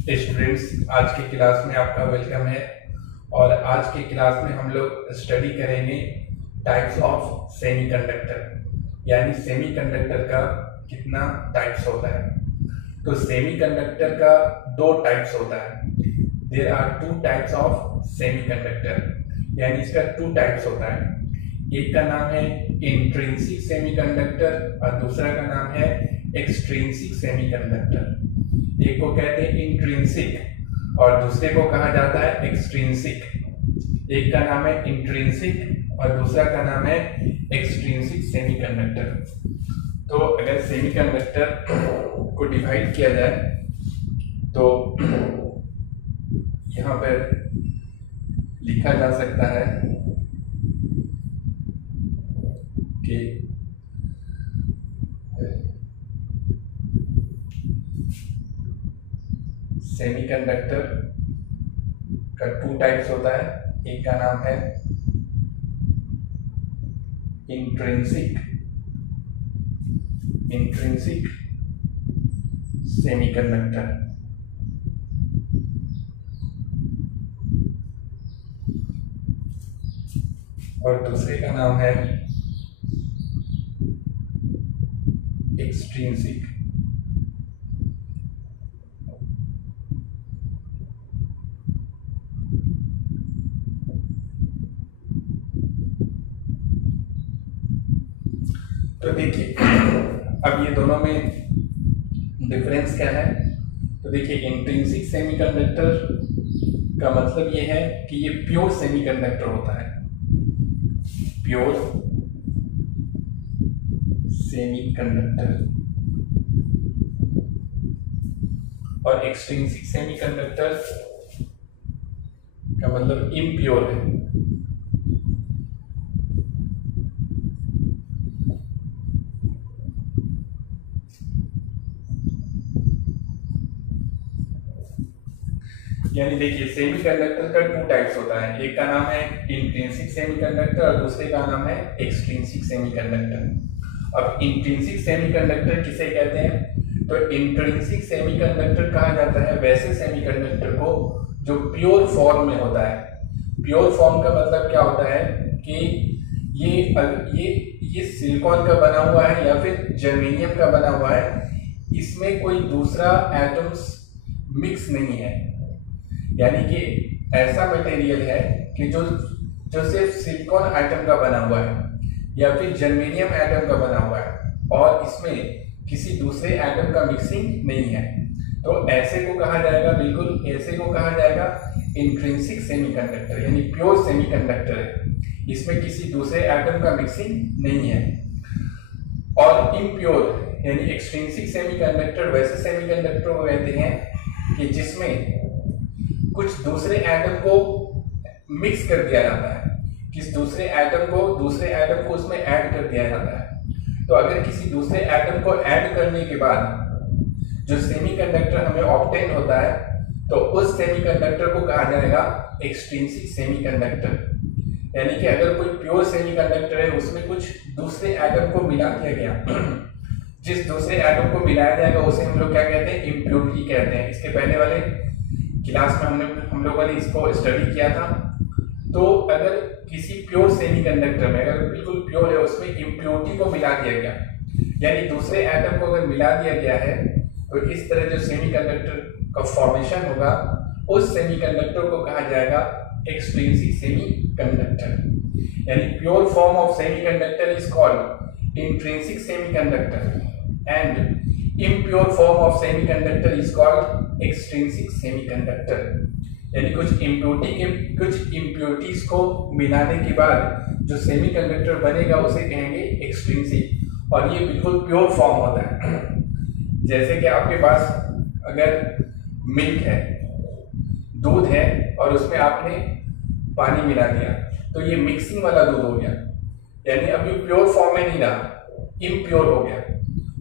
Students, आज की class में आपका वेलकम है। और आज की क्लास में हम लोग स्टडी करेंगे टाइप्स ऑफ सेमीकंडक्टर, यानी सेमीकंडक्टर का कितना टाइप्स होता है। तो सेमीकंडक्टर का दो टाइप्स होता है। There are two types of semiconductor, यानी इसका टू टाइप्स होता है। एक का नाम है इंट्रिंसिक सेमीकंडक्टर और दूसरा का नाम है एक्सट्रिंसिक सेमीकंडक्टर। एक को कहते हैं इंट्रिंसिक और दूसरे को कहा जाता है एक्सट्रिंसिक। एक का नाम है इंट्रिंसिक और दूसरा का नाम है एक्सट्रिंसिक सेमीकंडक्टर। तो अगर सेमीकंडक्टर को डिवाइड किया जाए तो यहाँ पर लिखा जा सकता है कि सेमीकंडक्टर का टू टाइप्स होता है। एक का नाम है इंट्रिंसिक सेमीकंडक्टर और दूसरे का नाम है एक्सट्रिंसिक। तो देखिए अब ये दोनों में डिफरेंस क्या है। तो देखिए इंट्रिंसिक सेमीकंडक्टर का मतलब ये है कि ये प्योर सेमीकंडक्टर होता है, प्योर सेमीकंडक्टर। और एक्सट्रिंसिक सेमीकंडक्टर का मतलब इम्प्योर है। यानी देखिए सेमीकंडक्टर का टू टाइप्स होता है। एक का नाम है इंट्रिंसिक सेमीकंडक्टर और दूसरे का नाम है एक्सट्रिंसिक सेमीकंडक्टर। अब इंट्रिंसिक सेमीकंडक्टर किसे कहते हैं? तो इंट्रिंसिक सेमीकंडक्टर कहा जाता है वैसे सेमीकंडक्टर को जो प्योर फॉर्म में होता है। प्योर फॉर्म का मतलब क्या होता है कि ये सिलिकॉन का बना हुआ है या फिर जर्मेनियम का बना हुआ है, इसमें कोई दूसरा एटम्स मिक्स नहीं है। यानी कि ऐसा मटेरियल है कि जो सिर्फ सिलिकॉन एटम का बना हुआ है या फिर जर्मेनियम एटम का बना हुआ है और इसमें किसी दूसरे एटम का मिक्सिंग नहीं है। तो ऐसे को कहा जाएगा, बिल्कुल ऐसे को कहा जाएगा इंट्रिंसिक सेमीकंडक्टर, यानी प्योर सेमीकंडक्टर है, इसमें किसी दूसरे एटम का मिक्सिंग नहीं है। और इम्प्योर यानी एक्सट्रिंसिक सेमीकंडक्टर वैसे सेमीकंडक्टर को कहते हैं कि जिसमें कुछ दूसरे एटम को मिक्स कर दिया जाता है, किसी दूसरे एटम को उसमें ऐड कर दिया जाता है। तो अगर किसी दूसरे एटम को ऐड करने के बाद जो सेमीकंडक्टर हमें ऑब्टेन होता है तो उस सेमीकंडक्टर को कहा जाएगा एक्सट्रिंसिक सेमीकंडक्टर। यानी कि अगर कोई प्योर सेमीकंडक्टर है उसमें कुछ दूसरे एटम को मिला दिया गया, जिस दूसरे एटम को मिलाया जाएगा उसे हम लोग क्या कहते हैं? इम्प्योरिटी कहते हैं। इसके पहले वाले क्लास में हम लोगों ने इसको स्टडी किया था। तो अगर किसी प्योर सेमीकंडक्टर में अगर बिल्कुल प्योर है उसमें इम्प्योरिटी को मिला दिया गया, यानी दूसरे एटम को अगर मिला दिया गया है, तो इस तरह जो सेमीकंडक्टर का फॉर्मेशन होगा उस सेमीकंडक्टर को कहा जाएगा एक्सट्रिंसिक सेमीकंडक्टर। यानी pure form of semiconductor is called intrinsic semiconductor and impure form of semiconductor is called extrinsic semiconductor। यानी कुछ इम्प्योरिटीज को मिलाने के बाद जो सेमीकंडक्टर बनेगा उसे कहेंगे एक्सट्रिंसिक, और ये बिल्कुल प्योर फॉर्म होता है। जैसे कि आपके पास अगर मिल्क है, दूध है और उसमें आपने पानी मिला दिया तो ये मिक्सिंग वाला दूध हो गया, यानी अभी प्योर फॉर्म में नहीं रहा, इम्प्योर हो गया।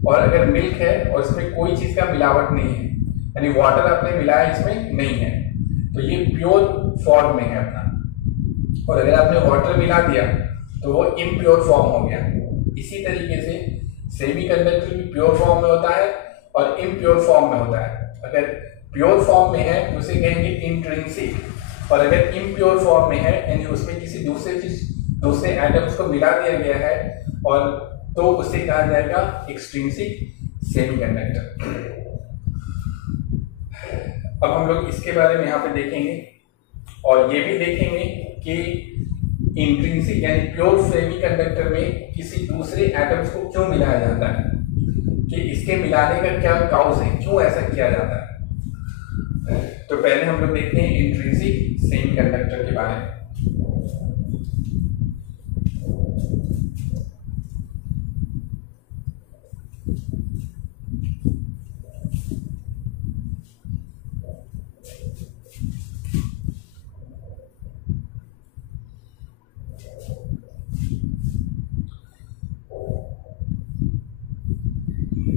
और अगर मिल्क है और इसमें कोई चीज का मिलावट नहीं है, यानी वाटर आपने मिलाया इसमें नहीं है, तो ये प्योर फॉर्म में है अपना। और अगर आपने वाटर मिला दिया तो वो इम्प्योर फॉर्म हो गया। इसी तरीके से सेमीकंडक्टर भी प्योर फॉर्म में होता है और इम्प्योर फॉर्म में होता है। अगर प्योर फॉर्म में है उसे कहेंगे इंट्रिंसिक, और अगर इम्प्योर फॉर्म में है यानी उसमें किसी दूसरे एटम्स को मिला दिया गया है और तो उसे कहा जाएगा एक्सट्रिंसिक सेमीकंडक्टर। अब हम लोग इसके बारे में यहाँ पे देखेंगे और ये भी देखेंगे कि इंट्रिंसिक यानी प्योर सेमीकंडक्टर में किसी दूसरे एटम्स को क्यों मिलाया जाता है, कि इसके मिलाने का क्या काउज है, क्यों ऐसा किया जाता है। तो पहले हम लोग देखते हैं इंट्रिंसिक सेमीकंडक्टर के बारे में।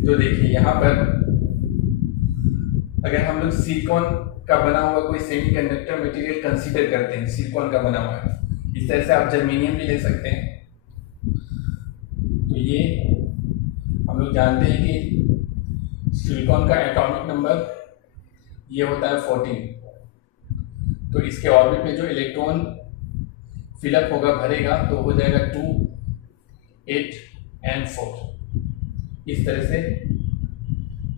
तो देखिए यहाँ पर अगर हम लोग सिलिकॉन का बना हुआ कोई सेमीकंडक्टर मटेरियल कंसीडर करते हैं, सिलिकॉन का बना हुआ है, इस तरह से आप जर्मेनियम भी ले सकते हैं। तो ये हम लोग जानते हैं कि सिलिकॉन का एटॉमिक नंबर ये होता है 14। तो इसके ऑर्बिट में जो इलेक्ट्रॉन फिलअप होगा, भरेगा, तो हो जाएगा 2, 8 and 4। इस तरह से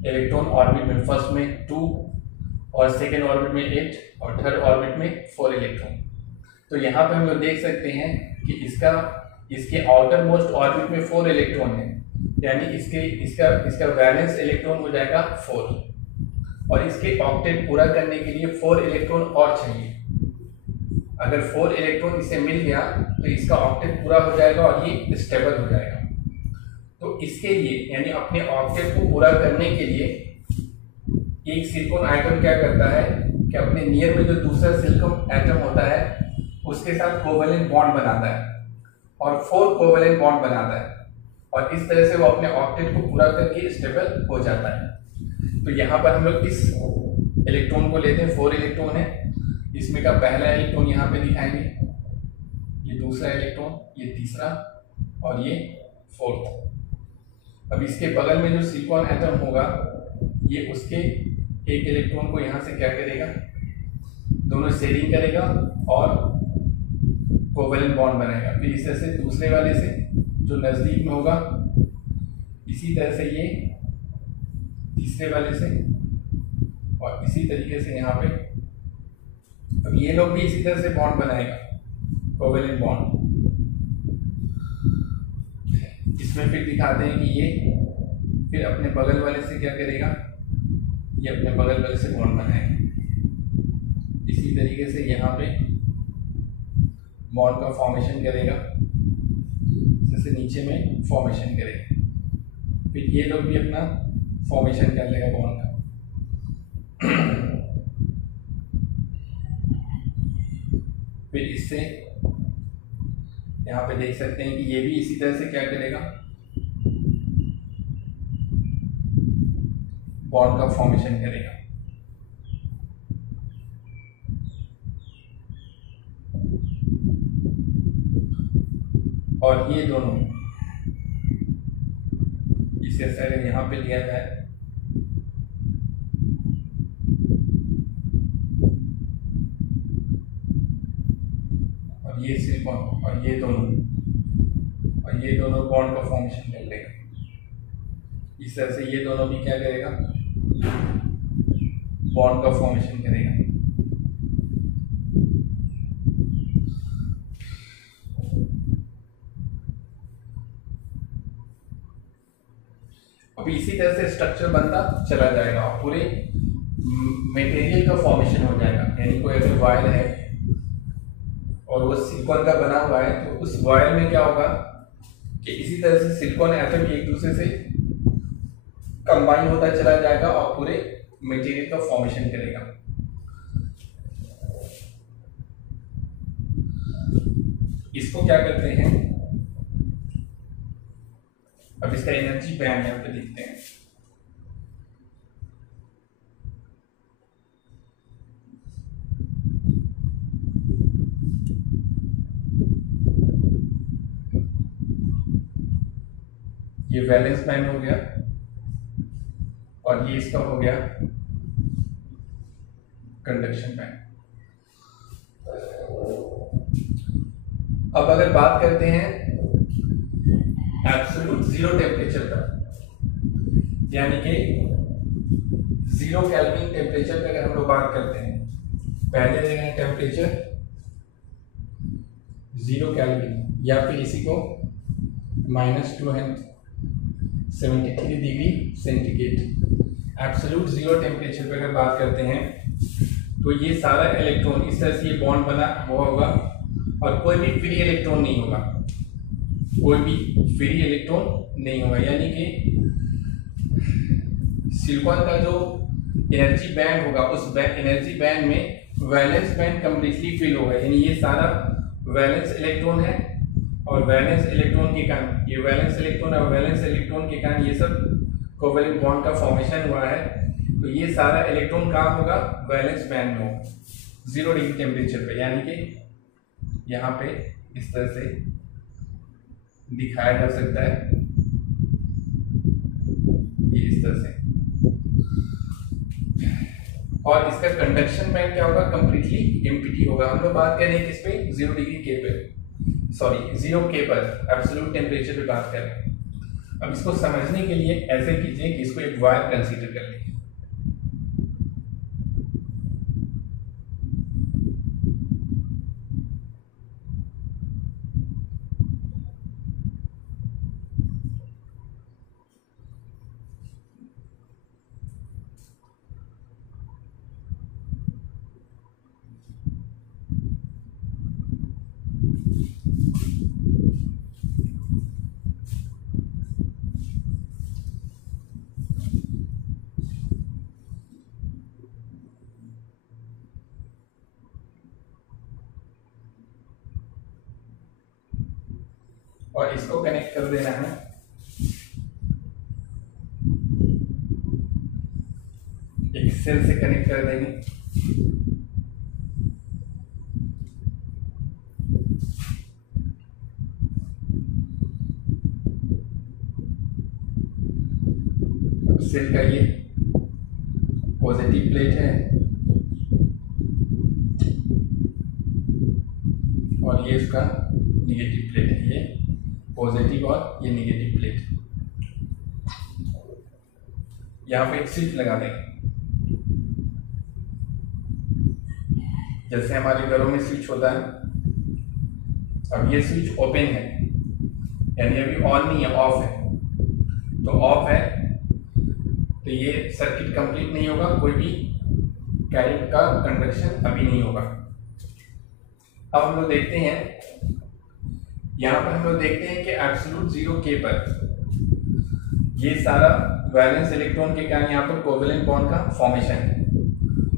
इलेक्ट्रॉन ऑर्बिट में फर्स्ट में 2 और सेकेंड ऑर्बिट में 8 और थर्ड ऑर्बिट में 4 इलेक्ट्रॉन। तो यहाँ पे हम लोग देख सकते हैं कि इसके आउटर मोस्ट ऑर्बिट में 4 इलेक्ट्रॉन है, यानी इसका वैलेंस इलेक्ट्रॉन हो जाएगा 4 और इसके ऑक्टेट पूरा करने के लिए 4 इलेक्ट्रॉन और चाहिए। अगर 4 इलेक्ट्रॉन इसे मिल गया तो इसका ऑक्टेट पूरा हो जाएगा और ये स्टेबल हो जाएगा। तो इसके लिए यानी अपने ऑक्टेट को पूरा करने के लिए एक सिलिकॉन एटम क्या करता है कि अपने नियर में जो दूसरा सिलिकॉन एटम होता है उसके साथ कोवेलेंट बॉन्ड बनाता है और 4 कोवेलेंट बॉन्ड बनाता है और इस तरह से वो अपने ऑक्टेट को पूरा करके स्टेबल हो जाता है। तो यहाँ पर हम लोग इस इलेक्ट्रॉन को लेते हैं, 4 इलेक्ट्रॉन है, इसमें का पहला इलेक्ट्रॉन यहाँ पे दिखाएंगे, ये दूसरा इलेक्ट्रॉन, ये तीसरा और ये 4th। अब इसके बगल में जो सिलिकॉन एटम होगा ये उसके एक इलेक्ट्रॉन को यहाँ से क्या करेगा, दोनों शेयरिंग करेगा और कोवेलेंट बॉन्ड बनाएगा। फिर इस तरह से दूसरे वाले से जो नज़दीक में होगा, इसी तरह से ये तीसरे वाले से और इसी तरीके से यहाँ पे अब ये लोग भी इसी तरह से बॉन्ड बनाएगा, कोवेलेंट बॉन्ड। इसमें फिर दिखाते हैं कि ये फिर अपने बगल वाले से क्या करेगा, ये अपने बगल वाले से बॉन्ड बनाएगा। इसी तरीके से यहाँ पे बॉन्ड का फॉर्मेशन करेगा, जैसे नीचे में फॉर्मेशन करेगा। फिर ये लोग भी अपना फॉर्मेशन कर लेगा बॉन्ड का। फिर इससे यहाँ पे देख सकते हैं कि ये भी इसी तरह से क्या करेगा, बॉन्ड का फॉर्मेशन करेगा। और ये दोनों इसे अगर यहाँ पे लिया जाए और ये सिलिकॉन और ये दोनों बॉन्ड का फॉर्मेशन कर लेगा। इस तरह से ये दोनों भी क्या करेगा, बॉन्ड का फॉर्मेशन करेगा। अब इसी तरह से स्ट्रक्चर बनता चला जाएगा और पूरे मटेरियल का फॉर्मेशन हो जाएगा। यानी कोई अगर वायर है और वो सिलिकॉन का बना हुआ है तो उस वायर में क्या होगा कि इसी तरह से सिलिकॉन एटम एक दूसरे से कंबाइन होता चला जाएगा और पूरे मटेरियल का फॉर्मेशन करेगा। इसको क्या करते हैं, अब इसका एनर्जी बैंड यहाँ पे देखते हैं। ये वैलेंस बैंड हो गया और ये इसका हो गया कंडक्शन बैंड। अब अगर बात करते हैं एब्सोल्यूट जीरो टेम्परेचर का, यानी कि 0 केल्विन टेम्परेचर पे अगर हम लोग बात करते हैं, पहले दे रहे हैं टेम्परेचर 0 केल्विन या फिर इसी को -273 degree centigrade. Absolute zero temperature पे अगर बात करते हैं तो ये सारा इलेक्ट्रॉन इस तरह से ये बॉन्ड बना हुआ होगा और कोई भी फ्री इलेक्ट्रॉन नहीं होगा, कोई भी फ्री इलेक्ट्रॉन नहीं होगा, यानी कि सिलिकॉन का जो एनर्जी बैंड होगा उस एनर्जी बैंड में वैलेंस बैंड कंप्लीटली फिल होगा, यानी ये सारा वैलेंस इलेक्ट्रॉन है और वैलेंस इलेक्ट्रॉन के कारण ये वैलेंस इलेक्ट्रॉन और वैलेंस इलेक्ट्रॉन के कारण ये सब कोवेलेंट बॉन्ड का फॉर्मेशन हुआ है। तो ये सारा इलेक्ट्रॉन कहाँ होगा, वैलेंस बैंड में होगा 0 डिग्री टेम्परेचर पे, यानी कि यहाँ पे इस तरह से दिखाया जा सकता है, ये इस तरह से। और इसका कंडक्शन बैंड क्या होगा, कंप्लीटली एम्प्टी होगा। हम लोग बात कर रहे हैं किस पे, 0 डिग्री के पे, सॉरी 0 के पर एब्सोल्यूट टेम्परेचर पे बात कर रहे हैं। अब इसको समझने के लिए ऐसे कीजिए कि इसको एक वायर कंसीडर कर लीजिए। और इसको कनेक्ट कर देना है एक सेल से, कनेक्ट कर देंगे। सेल का ये पॉजिटिव प्लेट है और ये इसका निगेटिव प्लेट है, ये पॉजिटिव और ये निगेटिव प्लेट। यहाँ पे एक स्विच लगा देंगे, जैसे हमारे घरों में स्विच होता है। अब ये स्विच ओपन है, यानी अभी ऑन नहीं है, ऑफ है। तो ऑफ है तो ये सर्किट कंप्लीट नहीं होगा, कोई भी करंट का कंडक्शन अभी नहीं होगा। अब हम लोग देखते हैं, यहाँ पर हम लोग देखते हैं कि एब्सोल्यूट 0 के पर ये सारा वैलेंस इलेक्ट्रॉन के कारण यहाँ पर कोवेलेंट बॉन्ड का फॉर्मेशन है।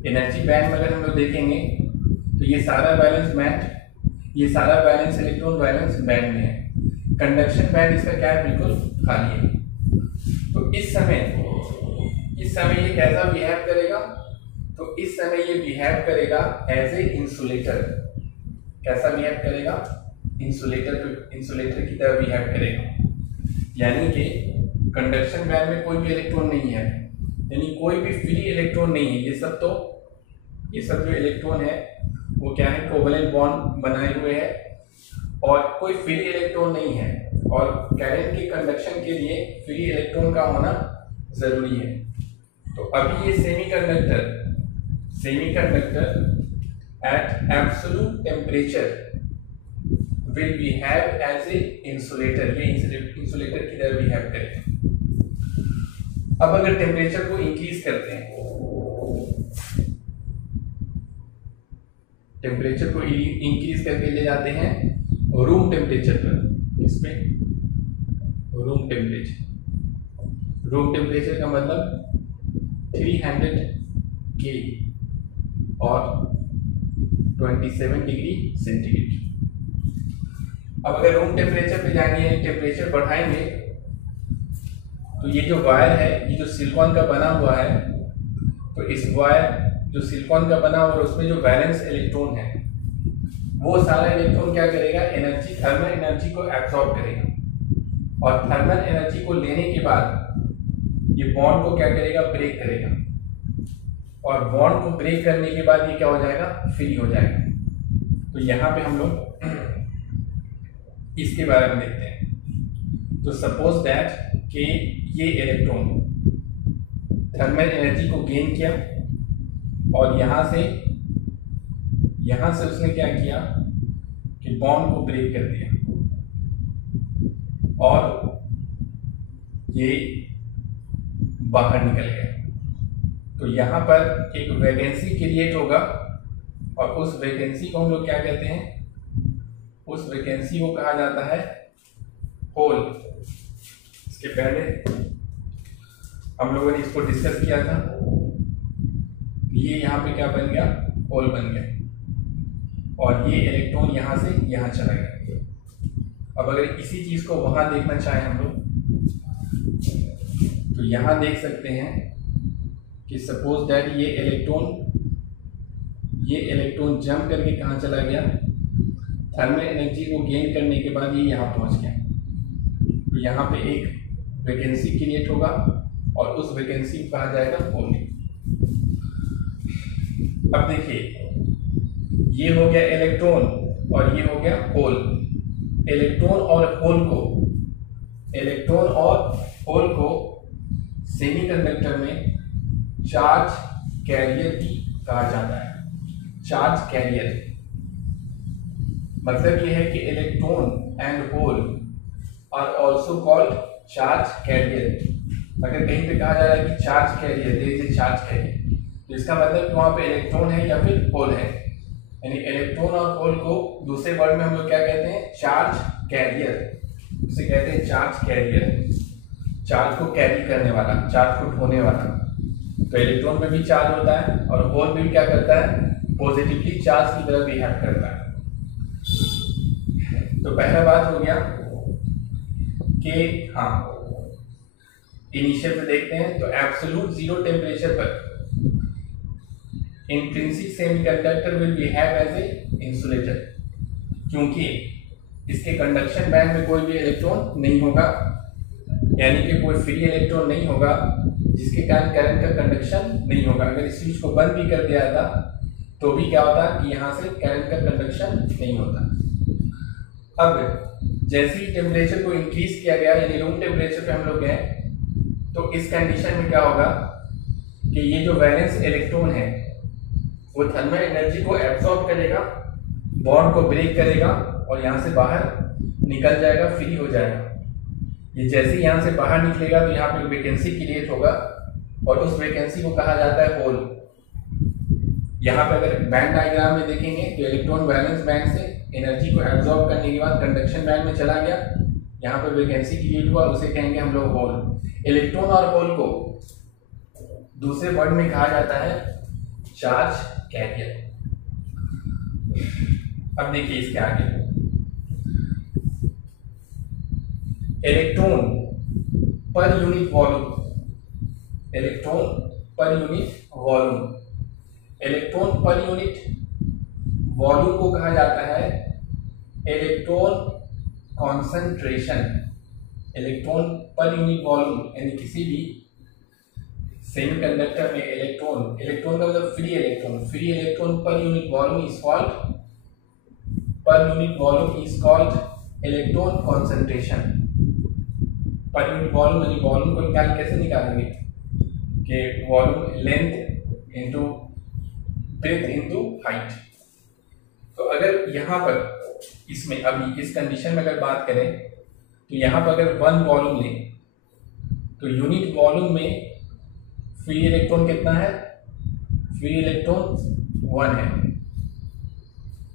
एनर्जी बैंड में अगर हम लोग देखेंगे तो ये सारा वैलेंस बैंड, ये सारा वैलेंस इलेक्ट्रॉन वैलेंस बैंड में है। कंडक्शन बैंड इसका क्या है, बिल्कुल खाली है। तो इस समय ये कैसा बिहेव करेगा, तो इस समय ये बिहेव करेगा एज ए इंसुलेटर। कैसा बिहेव करेगा, इंसुलेटर की तरह बिहेव करेगा, यानी कि कंडक्शन बैंड में कोई भी इलेक्ट्रॉन नहीं है, यानी कोई भी फ्री इलेक्ट्रॉन नहीं है। ये सब जो इलेक्ट्रॉन है वो क्या है, कोवेलेंट बॉन्ड बनाए हुए है और कोई फ्री इलेक्ट्रॉन नहीं है। और करंट के कंडक्शन के लिए फ्री इलेक्ट्रॉन का होना जरूरी है। तो अभी ये semiconductor at absolute temperature will behave as a insulator, ये इंसुलेटर की तरह बिहेव करेगा। अब अगर टेम्परेचर को इंक्रीज करते हैं, टेम्परेचर को इंक्रीज करके ले जाते हैं रूम टेम्परेचर पर। इसमें रूम टेम्परेचर का मतलब 300 K और 27 डिग्री सेंटीग्रेड। अब अगर रूम टेम्परेचर पे जाएंगे, टेम्परेचर बढ़ाएंगे, तो ये जो वायर है, ये जो सिलिकॉन का बना हुआ है, तो इस वायर जो सिलिकॉन का बना हुआ है उसमें जो वैलेंस इलेक्ट्रॉन है, वो सारा इलेक्ट्रॉन क्या करेगा, थर्मल एनर्जी को एब्सॉर्ब करेगा और थर्मल एनर्जी को लेने के बाद ये बॉन्ड को क्या करेगा, ब्रेक करेगा। और बॉन्ड को ब्रेक करने के बाद ये क्या हो जाएगा, फ्री हो जाएगा। तो यहाँ पे हम लोग इसके बारे में देखते हैं। तो सपोज दैट कि ये इलेक्ट्रॉन थर्मल एनर्जी को गेन किया और यहाँ से उसने क्या किया कि बॉन्ड को ब्रेक कर दिया और ये बाहर निकल गया। तो यहाँ पर एक वैकेंसी क्रिएट होगा और उस वैकेंसी को हम लोग क्या कहते हैं, उस वैकेंसी को कहा जाता है होल। इसके पहले हम लोगों ने इसको डिस्कस किया था, ये यहाँ पे क्या बन गया, होल बन गया और ये इलेक्ट्रॉन यहाँ से यहाँ चला गया। अब अगर इसी चीज को वहां देखना चाहें हम लोग तो यहाँ देख सकते हैं कि सपोज दैट ये इलेक्ट्रॉन जंप करके कहाँ चला गया, थर्मल एनर्जी को गेन करने के बाद ये यहाँ पहुंच गया। तो यहाँ पे एक वैकेंसी क्रिएट होगा और उस वैकेंसी को कहा जाएगा होल। अब देखिए ये हो गया इलेक्ट्रॉन और ये हो गया होल। इलेक्ट्रॉन और होल को सेमीकंडक्टर में चार्ज कैरियर भी कहा जाता है। चार्ज कैरियर मतलब ये है कि electron and hole are also called charge carrier. अगर कहीं पे कहा जा रहा है कि charge carrier, there is a charge carrier, तो इसका मतलब कि वहां पे इलेक्ट्रॉन है या फिर होल है। यानी इलेक्ट्रॉन और होल को दूसरे वर्ड में हम लोग क्या कहते हैं, चार्ज कैरियर। उसे कहते हैं चार्ज कैरियर, चार्ज को कैरी करने वाला, चार्ज को ढोने वाला। तो इलेक्ट्रॉन में भी चार्ज होता है और होल भी क्या करता है, पॉजिटिवली चार्ज की तरह बिहेव करता है। तो पहला बात हो गया कि हाँ इनिशियल पे देखते हैं तो एब्सोल्यूट जीरो टेम्परेचर पर intrinsic semiconductor will behave as a insulator, क्योंकि इसके कंडक्शन बैंड में कोई भी इलेक्ट्रॉन नहीं होगा, यानी कि कोई फ्री इलेक्ट्रॉन नहीं होगा जिसके कारण करंट का कंडक्शन नहीं होगा। अगर इस स्विच को बंद भी कर दिया था तो भी क्या होता कि यहाँ से करंट का कंडक्शन नहीं होता। अब जैसे ही टेम्परेचर को इंक्रीज किया गया, यानी रूम टेम्परेचर पे हम लोग गए, तो इस कंडीशन में क्या होगा कि ये जो वैलेंस इलेक्ट्रॉन है वो थर्मल एनर्जी को एब्सॉर्ब करेगा, बॉन्ड को ब्रेक करेगा और यहाँ से बाहर निकल जाएगा, फ्री हो जाएगा। ये जैसे यहाँ से बाहर निकलेगा तो यहाँ पे वैकेंसी क्रिएट होगा और उस वैकेंसी को कहा जाता है होल। यहाँ पे अगर बैंड डायग्राम में देखेंगे तो इलेक्ट्रॉन वैलेंस बैंड से एनर्जी को एब्सॉर्ब करने के बाद कंडक्शन बैंड में चला गया, यहाँ पे वैकेंसी क्रिएट हुआ, उसे कहेंगे हम लोग होल। इलेक्ट्रॉन और होल को दूसरे वर्ड में कहा जाता है चार्ज कैरियर। अब देखिए इसके आगे, electron per unit volume, electron per unit volume, electron per unit volume को कहा जाता है electron concentration. Electron per unit volume यानी किसी भी सेमीकंडक्टर में इलेक्ट्रॉन का मतलब free electron per unit volume is called electron concentration. पर यूनिट वॉल्यूम यानी वॉल्यूम को कैसे निकालेंगे कि volume length into breadth into height. तो अगर यहाँ पर इसमें अभी इस कंडीशन में अगर बात करें तो यहाँ पर अगर 1 वॉल्यूम लें तो यूनिट वॉल्यूम में फ्री इलेक्ट्रॉन कितना है, फ्री इलेक्ट्रॉन 1 है।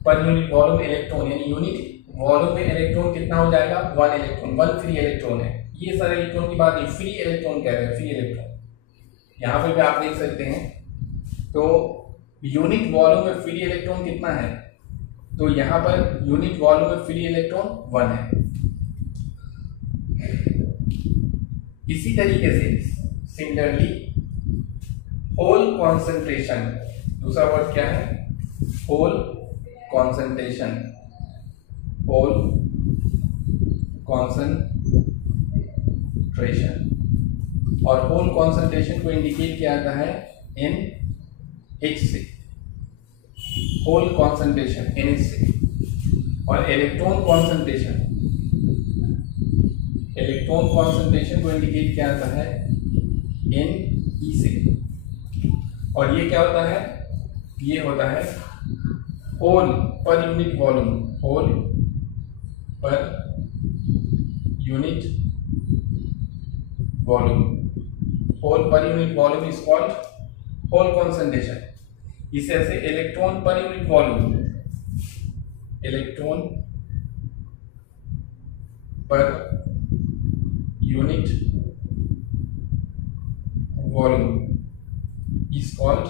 पर यूनिट वॉल्यूम इलेक्ट्रॉन यानी यूनिट वॉल्यूम में इलेक्ट्रॉन कितना हो जाएगा, 1 इलेक्ट्रॉन, 1 फ्री इलेक्ट्रॉन है। ये सारे इलेक्ट्रॉन की बात नहीं, फ्री इलेक्ट्रॉन कह रहे हैं, फ्री इलेक्ट्रॉन। यहाँ पे भी आप देख सकते हैं तो यूनिट वॉल्यूम में फ्री इलेक्ट्रॉन कितना है, तो यहाँ पर यूनिट वॉल्यूम में फ्री इलेक्ट्रॉन 1 है। इसी तरीके से सिमिलरली होल कॉन्सेंट्रेशन, दूसरा वर्ड क्या है, होल कॉन्सेंट्रेशन, होल कॉन्सेंट्रेशन। और होल कॉन्सेंट्रेशन को इंडिकेट किया जाता है इन H से, होल कॉन्सेंट्रेशन NH से, और इलेक्ट्रॉन कॉन्सेंट्रेशन को इंडिकेट किया जाता है Ne से। और ये क्या होता है, ये होता है hole per unit volume, hole per unit volume, hole per unit volume is called hole concentration. इस तरह से electron per unit volume, electron per unit volume is called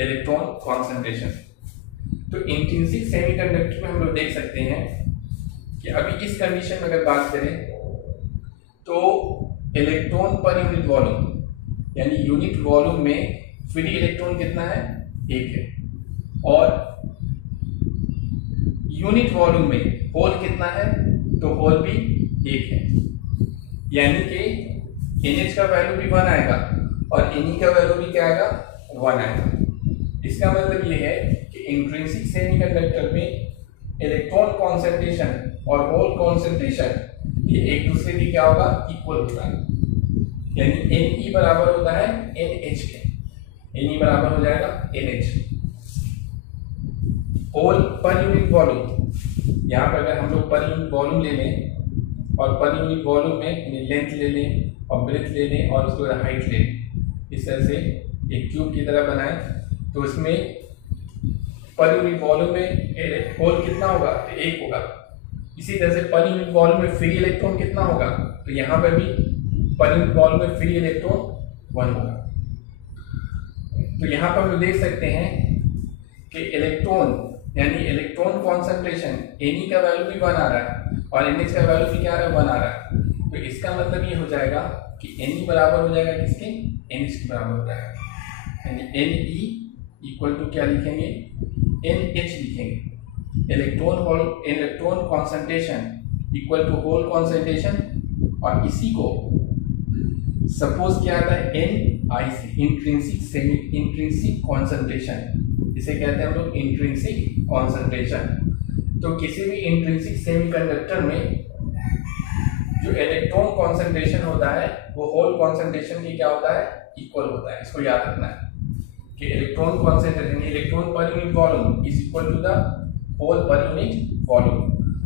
electron concentration. तो इंट्रिंसिक सेमीकंडक्टर में हम लोग देख सकते हैं कि अभी इस कंडीशन में अगर बात करें तो इलेक्ट्रॉन पर यूनिट वॉल्यूम, यानी यूनिट वॉल्यूम में फ्री इलेक्ट्रॉन कितना है, 1 है, और यूनिट वॉल्यूम में होल कितना है, तो होल भी 1 है, यानी कि NH का वैल्यू भी 1 आएगा और Ne का वैल्यू भी क्या आएगा, 1 आएगा। इसका मतलब ये है कि इंट्रिंसिक सेमीकंडक्टर में इलेक्ट्रॉन कॉन्सेंट्रेशन और होल कॉन्सेंट्रेशन ये एक दूसरे की क्या होगा, इक्वल होता है, यानी Ne बराबर होता है NH के, Ne बराबर हो जाएगा NH। Hole per unit volume, यहाँ पर अगर हम लोग पर यूनिट वॉल्यूम ले लें और पर यूनिट वॉल्यूम में लेंथ ले लें और ब्रेथ ले लें और उसके बाद हाइट ले लें, इस तरह से एक क्यूब की तरह बनाएं, तो इसमें पर यूनिट वॉल्यूम में होल कितना होगा, तो 1 होगा। इसी तरह से पर यूनिट वॉल्यूम में फ्री इलेक्ट्रॉन कितना होगा, तो यहाँ पर भी पर यूनिट वॉल्यूम में फ्री इलेक्ट्रॉन 1 होगा। तो यहाँ पर हम देख सकते हैं कि इलेक्ट्रॉन यानी इलेक्ट्रॉन कॉन्सेंट्रेशन Ne का वैल्यू भी 1 आ रहा है और NH का वैल्यू भी क्या आ रहा है, 1 आ रहा है। तो इसका मतलब ये हो जाएगा कि Ne बराबर हो जाएगा किसके, NH के बराबर हो जाएगा, यानी Ne इक्वल टू क्या लिखेंगे, NH लिखेंगे। Electron concentration equal to hole concentration, और इसी को सपोज किया जाता है NIC, इंट्रिंसिक कॉन्सेंट्रेशन, इसे कहते हैं हम लोग इंट्रिंसिक कॉन्सेंट्रेशन। तो किसी भी इंट्रिंसिक सेमीकंडक्टर में जो इलेक्ट्रॉन कॉन्सेंट्रेशन होता है वो होल कॉन्सेंट्रेशन की क्या होता है, इक्वल होता है। इसको याद रखना है कि electron concentration, electron per unit volume is equal to the hole per unit volume,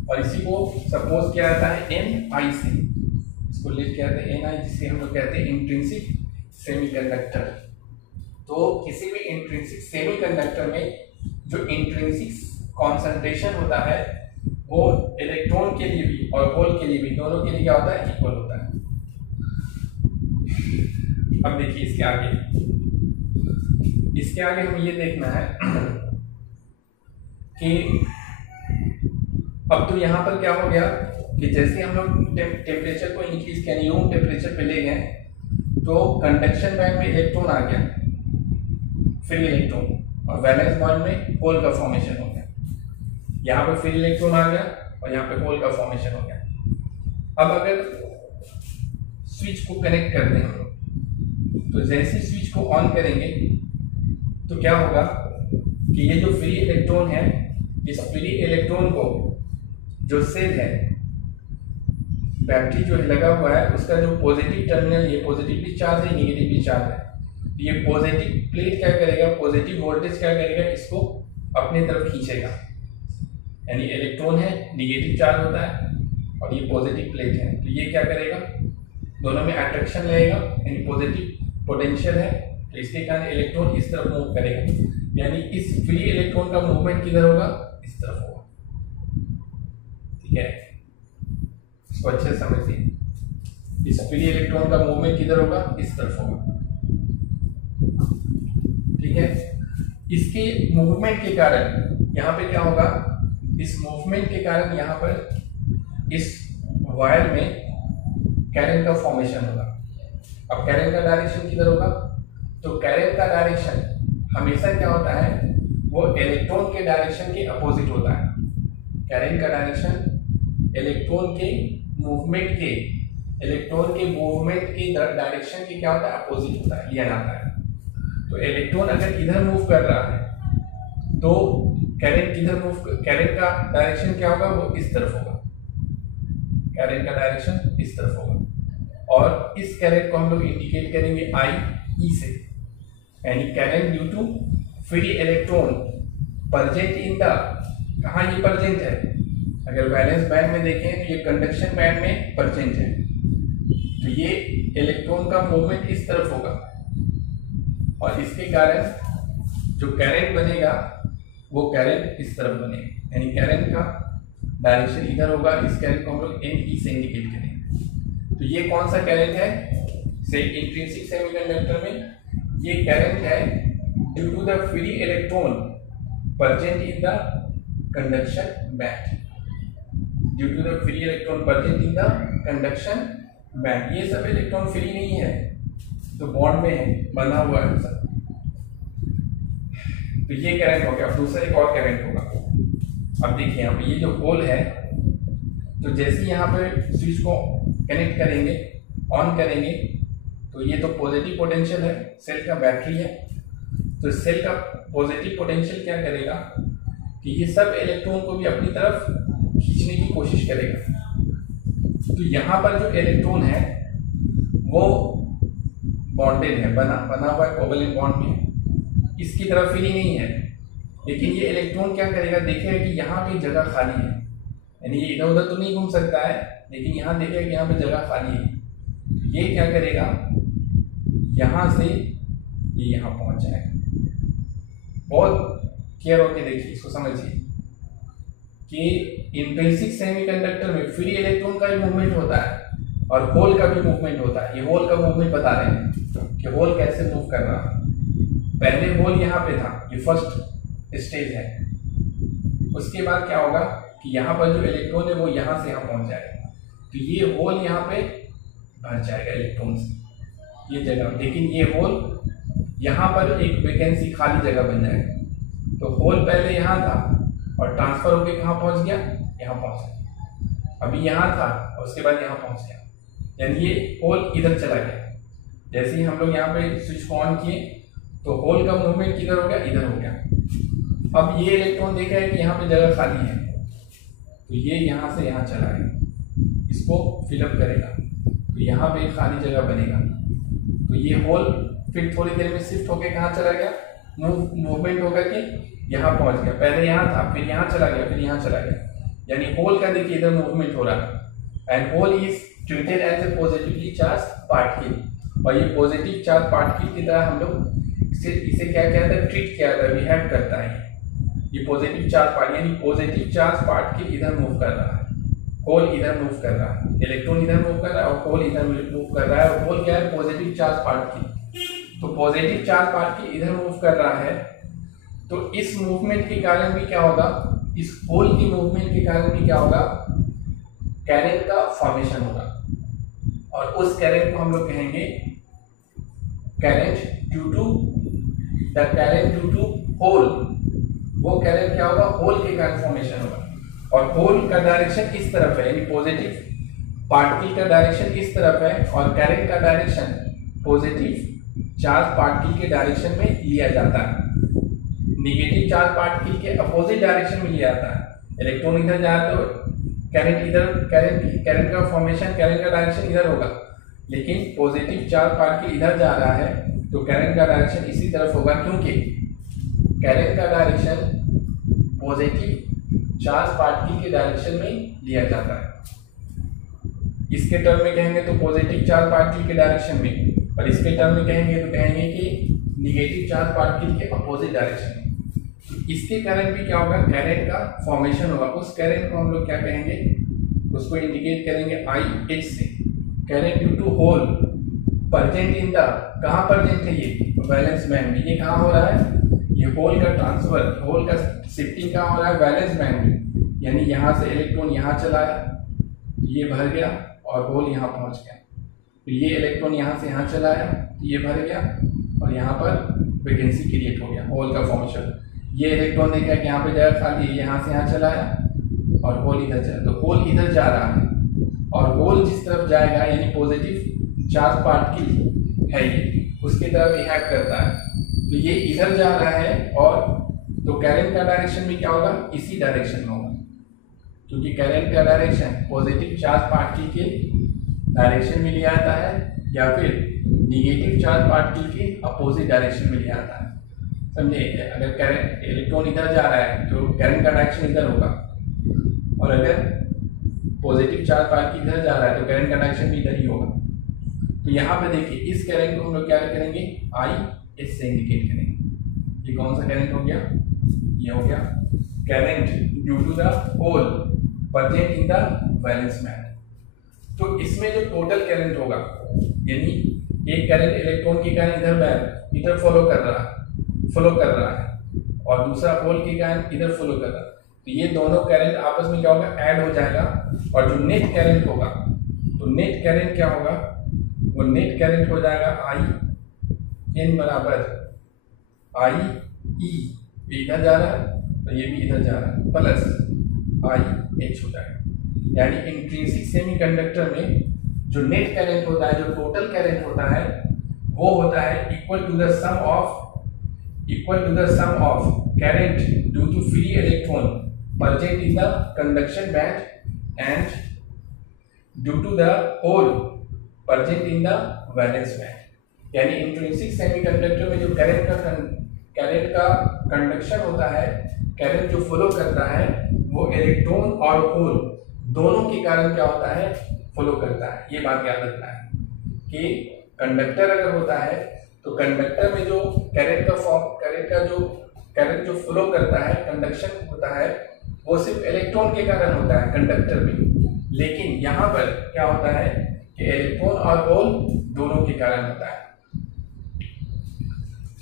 और इसी को सपोज किया जाता है NI से, इसको लिख के आते हैं NI, जिसे हम लोग कहते हैं इंट्रिंसिक सेमीकंडक्टर। तो किसी भी इंट्रिंसिक सेमीकंडक्टर में जो इंट्रिंसिक कॉन्सेंट्रेशन होता है वो इलेक्ट्रॉन के लिए भी और होल के लिए भी, दोनों के लिए क्या होता है, इक्वल होता है। अब देखिए इसके आगे हमें ये देखना है कि अब तो यहाँ पर क्या हो गया कि जैसे हम लोग टेम्परेचर को इंक्रीज किया, रूम टेम्परेचर पे ले गए, तो कंडक्शन बैंड में इलेक्ट्रॉन आ गया, फ्री इलेक्ट्रॉन, और वैलेंस बॉन्ड में होल का फॉर्मेशन हो गया। यहाँ पे फ्री इलेक्ट्रॉन आ गया और यहाँ पे होल का फॉर्मेशन हो गया। अब अगर स्विच को कनेक्ट कर दें, तो जैसे स्विच को ऑन करेंगे तो क्या होगा कि ये जो फ्री इलेक्ट्रॉन है, इस फ्री इलेक्ट्रॉन को जो सेल है, बैटरी जो लगा हुआ है, उसका जो पॉजिटिव टर्मिनल, ये पॉजिटिवली चार्ज है, नेगेटिवली चार्ज है, तो ये पॉजिटिव प्लेट क्या करेगा, पॉजिटिव वोल्टेज क्या करेगा, इसको अपने तरफ खींचेगा। यानी इलेक्ट्रॉन है, नेगेटिव चार्ज होता है और ये पॉजिटिव प्लेट है, तो ये क्या करेगा, दोनों में अट्रैक्शन रहेगा, यानी पॉजिटिव पोटेंशियल है, तो इसके कारण इलेक्ट्रॉन इस तरफ मूव करेगा। यानी इस फ्री इलेक्ट्रॉन का मूवमेंट किधर होगा, इस तरफ होगा। ठीक है, इसको अच्छे से समझिए, इस फ्री इलेक्ट्रॉन का मूवमेंट किधर होगा, इस तरफ होगा। ठीक है, इसके मूवमेंट के कारण यहाँ पे क्या होगा, इस मूवमेंट के कारण यहाँ पर इस वायर में करंट का फॉर्मेशन होगा। अब करंट का डायरेक्शन किधर होगा, तो करंट का डायरेक्शन हमेशा क्या होता है, वो इलेक्ट्रॉन के डायरेक्शन के अपोजिट होता है। करंट का डायरेक्शन इलेक्ट्रॉन के मूवमेंट के डायरेक्शन के क्या होता है, अपोजिट होता है, लिया जाता है। तो तो इलेक्ट्रॉन अगर इधर मूव कर रहा है तो करंट किधर मूव, करंट का डायरेक्शन क्या होगा, वो इस तरफ होगा, करंट का डायरेक्शन इस तरफ होगा। और इस करंट को हम लोग इंडिकेट करेंगे आई ई से, यानी current due to free electron present in the, कहाँ ये प्रेजेंट है, अगर वैलेंस बैंड में देखें तो ये कंडक्शन बैंड में प्रेजेंट है, तो ये इलेक्ट्रॉन का मूवमेंट इस तरफ होगा और इसके कारण जो करंट बनेगा वो करंट इस तरफ बनेगा, यानी करंट का डायरेक्शन इधर होगा। इस करंट को हम लोग एन ई से इंडिकेट करेंगे। तो ये कौन सा करंट है, से इंट्रिंसिक सेमीकंडक्टर में ये करंट है due to the free electron present in the conduction band, due to the free electron present in the conduction band. ये सब इलेक्ट्रॉन फ्री नहीं है, तो बॉन्ड में है, बना हुआ है सब। तो ये करंट हो गया। अब दूसरा एक और करंट होगा। अब देखिए यहाँ पे ये जो होल है, तो जैसे यहाँ पे स्विच को कनेक्ट करेंगे, ऑन करेंगे, तो ये तो पॉजिटिव पोटेंशियल है, सेल का बैटरी है, तो सेल का पॉजिटिव पोटेंशियल क्या करेगा कि ये सब इलेक्ट्रॉन को भी अपनी तरफ खींचने की कोशिश करेगा। तो यहाँ पर जो इलेक्ट्रॉन है वो बॉन्डेड है, बना हुआ है, कोवेलेंट बॉन्ड में, इसकी तरफ फ्री नहीं है। लेकिन ये इलेक्ट्रॉन क्या करेगा, देखेगा कि यहाँ पे जगह खाली है, यानी ये इधर उधर तो नहीं घूम सकता है, लेकिन यहाँ देखेगा कि यहाँ पे जगह खाली है, तो ये क्या करेगा, यहाँ से ये यहाँ पहुंच जाएगा। बहुत केयर होके देखिए, इसको समझिए कि इंट्रिंसिक सेमीकंडक्टर में फ्री इलेक्ट्रॉन का भी मूवमेंट होता है और होल का भी मूवमेंट होता है। ये होल का मूवमेंट बता रहे हैं कि होल कैसे मूव कर रहा है। पहले होल यहाँ पे था, ये फर्स्ट स्टेज है। उसके बाद क्या होगा कि यहाँ पर जो इलेक्ट्रॉन है वो यहाँ से यहाँ पहुंच जाएगा, तो ये होल यहाँ पे भर जाएगा इलेक्ट्रॉन से, ये जगह। लेकिन ये होल यहाँ पर एक वैकेंसी, खाली जगह बन जाएगा। तो होल पहले यहाँ था और ट्रांसफर होकर कहाँ पहुँच गया, यहाँ पहुँच गया। अभी यहाँ था और उसके बाद यहाँ पहुँच गया, यानी ये होल इधर चला गया। जैसे ही हम लोग यहाँ पे स्विच को ऑन किए तो होल का मूवमेंट किधर हो गया, इधर हो गया। अब ये इलेक्ट्रॉन देखा है कि यहाँ पे जगह खाली है, तो ये यहाँ से यहाँ चला गया, इसको फिलअप करेगा, तो यहाँ पे खाली जगह बनेगा। तो ये होल फिर थोड़ी देर में शिफ्ट होके कहाँ चला गया, मूवमेंट होकर के यहाँ पहुँच गया। पहले यहाँ था, फिर यहाँ चला गया, फिर यहाँ चला गया, यानी होल का देखिए इधर मूवमेंट हो रहा है। And hole is treated as a positively charge particle, और ये पॉजिटिव चार्ज पार्टिकल की तरह हम लोग इसे क्या कहते हैं, ट्रीट किया जाता है, बिहेव करता है। ये पॉजिटिव चार्ज पार्टिकल, यानी पॉजिटिव चार्ज पार्टिकल इधर मूव कर रहा है, होल इधर मूव कर रहा है, इलेक्ट्रॉन इधर मूव कर रहा है और होल इधर मूव कर रहा है। और होल क्या है, पॉजिटिव चार्ज पार्टिकल। तो पॉजिटिव चार्ज पार्टिकल इधर मूव कर रहा है, तो इस मूवमेंट के कारण भी क्या होगा, इस होल की मूवमेंट के कारण भी क्या होगा, करंट का फॉर्मेशन होगा। और उस करंट को हम लोग कहेंगे current due to the current due to hole. वो करंट क्या होगा, होल के कारण फॉर्मेशन होगा। और होल का डायरेक्शन इस तरफ है, यानी पॉजिटिव पार्टिकल का डायरेक्शन इस तरफ है, और करंट का डायरेक्शन पॉजिटिव चार्ज पार्टिकल के डायरेक्शन में लिया जाता है। नेगेटिव चार्ज पार्टिकल के अपोजिट डायरेक्शन में लिया जाता है। इलेक्ट्रॉन इधर जा रहा है तो करंट इधर, करंट का फॉर्मेशन, करंट का डायरेक्शन इधर होगा। लेकिन पॉजिटिव चार्ज पार्टिकल इधर जा रहा है तो करंट का डायरेक्शन इसी तरफ होगा, क्योंकि करंट का डायरेक्शन पॉजिटिव चार्ज पार्टिकल के डायरेक्शन में लिया जाता है। इसके टर्म में कहेंगे तो पॉजिटिव चार्ज पार्टिकल के डायरेक्शन में, और इसके टर्म में कहेंगे तो कहेंगे कि निगेटिव चार्ज पार्टिकल के अपोजिट डायरेक्शन में। तो इसके कारण भी क्या होगा, करंट का फॉर्मेशन होगा। उस करंट को हम लोग क्या कहेंगे, उसको इंडिकेट करेंगे आई एच से। Current due to hole present in the, कहाँ प्रेजेंट है ये, वैलेंस बैंड में। ये कहाँ हो रहा है, ये होल का ट्रांसफर, होल का शिफ्टिंग कहाँ हो रहा है, वैलेंस बैंड में। यानी यहाँ से इलेक्ट्रॉन यहाँ चला है, ये भर गया और होल यहाँ पहुँच गया। तो ये इलेक्ट्रॉन यहाँ से यहाँ चला है, ये भर गया और यहाँ पर वैकेंसी क्रिएट हो गया, होल का फॉर्मेशन। ये इलेक्ट्रॉन देखा कि यहाँ पे जगह खाली है, यहाँ से यहाँ चला है और होल इधर चला, तो होल इधर जा रहा है। और होल जिस तरफ जाएगा, यानी पॉजिटिव चार्ज पार्टिकल है ये, उसकी तरफ बिहेव करता है। तो ये इधर जा रहा है और तो करंट का डायरेक्शन भी क्या होगा, इसी डायरेक्शन में होगा, क्योंकि करंट का डायरेक्शन पॉजिटिव चार्ज पार्टिकल के डायरेक्शन में लिया आता है या फिर निगेटिव चार्ज पार्टिकल के अपोजिट डायरेक्शन में लिया आता है। समझे? अगर करंट इलेक्ट्रॉन इधर जा रहा है तो करंट का डायरेक्शन इधर होगा, और अगर पॉजिटिव चार्ज पार्टिकल इधर जा रहा है तो करंट का डायरेक्शन भी इधर ही होगा। तो यहाँ पे देखिए इस करंट को हम लोग क्या करेंगे, आई एस से इंडिकेट करेंगे। ये कौन सा करंट हो गया, ये हो गया current due to the hole present in the valence band. तो इसमें जो टोटल करंट होगा, यानी एक करंट इलेक्ट्रॉन के कारण इधर फॉलो कर रहा है और दूसरा होल के कारण इधर फॉलो कर रहा है, तो ये दोनों करंट आपस में क्या होगा, ऐड हो जाएगा, और जो नेट करंट होगा, तो नेट करंट क्या होगा, वो नेट करंट हो जाएगा आई एन बराबर आई ई, इधर जा रहा है तो ये भी इधर जा रहा है, प्लस आई एच हो जाएगा। यानी इंट्रिंसिक सेमीकंडक्टर में जो नेट करंट होता है, जो टोटल करंट होता है, वो होता है equal to the sum of current due to free electron present in the conduction band and due to the hole present in the valence band. यानी इंट्रिंसिक सेमीकंडक्टर में जो करंट का कंडक्शन होता है, करंट जो फ्लो करता है, वो इलेक्ट्रॉन और होल दोनों के कारण क्या होता है, फ्लो करता है। ये बात याद रखना है कि कंडक्टर अगर होता है तो कंडक्टर में जो करंट जो फ्लो करता है, कंडक्शन होता है, वो सिर्फ इलेक्ट्रॉन के कारण होता है कंडक्टर में। लेकिन यहाँ पर क्या होता है कि इलेक्ट्रॉन और होल दोनों के कारण होता है।